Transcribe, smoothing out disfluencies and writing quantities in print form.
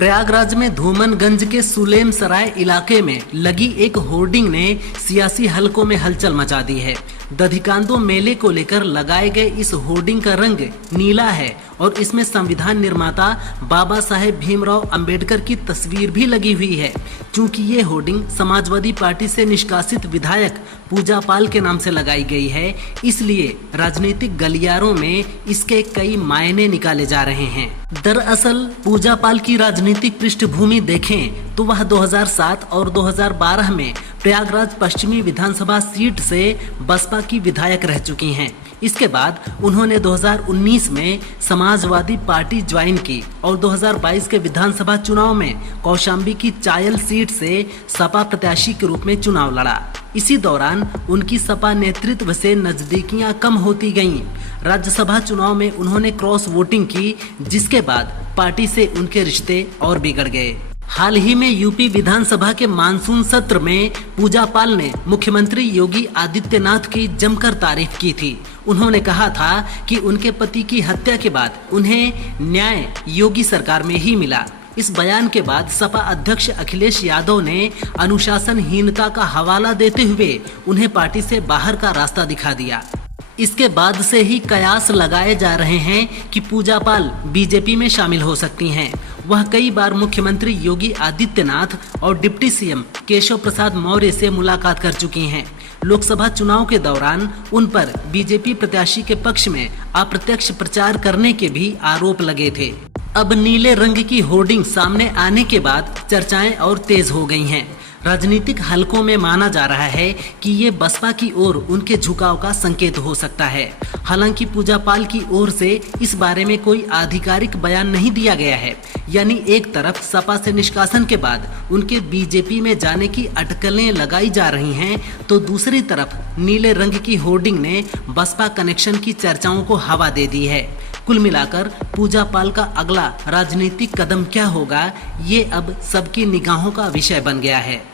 प्रयागराज में धूमनगंज के सुलेम सराय इलाके में लगी एक होर्डिंग ने सियासी हलकों में हलचल मचा दी है। दधिकांदो मेले को लेकर लगाए गए इस होर्डिंग का रंग नीला है और इसमें संविधान निर्माता बाबा साहेब भीमराव अंबेडकर की तस्वीर भी लगी हुई है। चूंकि ये होर्डिंग समाजवादी पार्टी से निष्कासित विधायक पूजा पाल के नाम से लगाई गई है, इसलिए राजनीतिक गलियारों में इसके कई मायने निकाले जा रहे हैं। दरअसल पूजा पाल की राजनीतिक पृष्ठभूमि देखें तो वह 2007 और 2012 में प्रयागराज पश्चिमी विधानसभा सीट से बसपा की विधायक रह चुकी हैं। इसके बाद उन्होंने 2019 में समाजवादी पार्टी ज्वाइन की और 2022 के विधानसभा चुनाव में कौशाम्बी की चायल सीट से सपा प्रत्याशी के रूप में चुनाव लड़ा। इसी दौरान उनकी सपा नेतृत्व से नजदीकियां कम होती गईं। राज्यसभा चुनाव में उन्होंने क्रॉस वोटिंग की, जिसके बाद पार्टी से उनके रिश्ते और बिगड़ गए। हाल ही में यूपी विधानसभा के मानसून सत्र में पूजा पाल ने मुख्यमंत्री योगी आदित्यनाथ की जमकर तारीफ की थी। उन्होंने कहा था कि उनके पति की हत्या के बाद उन्हें न्याय योगी सरकार में ही मिला। इस बयान के बाद सपा अध्यक्ष अखिलेश यादव ने अनुशासनहीनता का हवाला देते हुए उन्हें पार्टी से बाहर का रास्ता दिखा दिया। इसके बाद से ही कयास लगाए जा रहे हैं कि पूजा पाल बीजेपी में शामिल हो सकती हैं। वह कई बार मुख्यमंत्री योगी आदित्यनाथ और डिप्टी सीएम केशव प्रसाद मौर्य से मुलाकात कर चुकी हैं। लोकसभा चुनाव के दौरान उन पर बीजेपी प्रत्याशी के पक्ष में अप्रत्यक्ष प्रचार करने के भी आरोप लगे थे। अब नीले रंग की होर्डिंग सामने आने के बाद चर्चाएं और तेज हो गई हैं। राजनीतिक हलकों में माना जा रहा है कि ये बसपा की ओर उनके झुकाव का संकेत हो सकता है। हालांकि पूजा पाल की ओर से इस बारे में कोई आधिकारिक बयान नहीं दिया गया है। यानी एक तरफ सपा से निष्कासन के बाद उनके बीजेपी में जाने की अटकलें लगाई जा रही हैं, तो दूसरी तरफ नीले रंग की होर्डिंग ने बसपा कनेक्शन की चर्चाओं को हवा दे दी है। कुल मिलाकर पूजा पाल का अगला राजनीतिक कदम क्या होगा, ये अब सबकी निगाहों का विषय बन गया है।